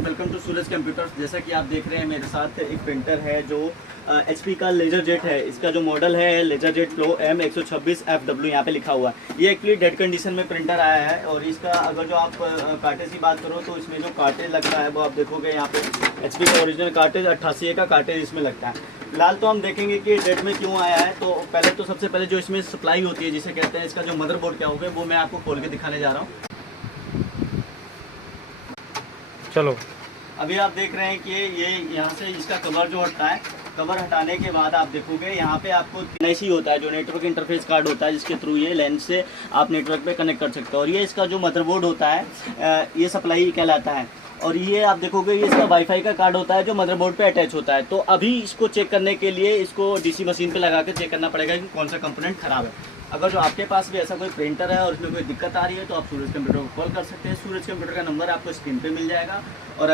Welcome to Suraj computers. जैसा कि आप देख रहे हैं मेरे साथ एक प्रिंटर है जो HP का लेजर जेट है। इसका जो मॉडल है लेजर जेट फ्लो M126FW यहाँ पे लिखा हुआ है। ये एक्चुअली डेड कंडीशन में प्रिंटर आया है और इसका अगर जो आप कार्टेज की बात करो तो इसमें जो कार्टेज लगता है वो आप देखोगे यहाँ पे HP का ओरिजिनल कार्टेज 88A का कार्टेज इसमें लगता है। फिलहाल तो हम देखेंगे कि डेड में क्यों आया है। तो पहले तो सबसे पहले जो इसमें सप्लाई होती है जिसे कहते हैं इसका जो मदरबोर्ड क्या होगा वो मैं आपको खोल के दिखाने जा रहा हूँ। चलो अभी आप देख रहे हैं कि ये यहाँ से इसका कवर जो हटता है, कवर हटाने के बाद आप देखोगे यहाँ पे आपको NIC होता है जो नेटवर्क इंटरफेस कार्ड होता है जिसके थ्रू ये लेंस से आप नेटवर्क पे कनेक्ट कर सकते हो। और ये इसका जो मदरबोर्ड होता है ये सप्लाई कहलाता है। और ये आप देखोगे ये इसका वाईफाई का कार्ड होता है जो मदरबोर्ड पे अटैच होता है। तो अभी इसको चेक करने के लिए इसको DC मशीन पे लगा के चेक करना पड़ेगा कि कौन सा कंपोनेंट खराब है। अगर जो आपके पास भी ऐसा कोई प्रिंटर है और उसमें कोई दिक्कत आ रही है तो आप सूरज कंप्यूटर को कॉल कर सकते हैं। सूरज कंप्यूटर का नंबर आपको स्क्रीन पे मिल जाएगा। और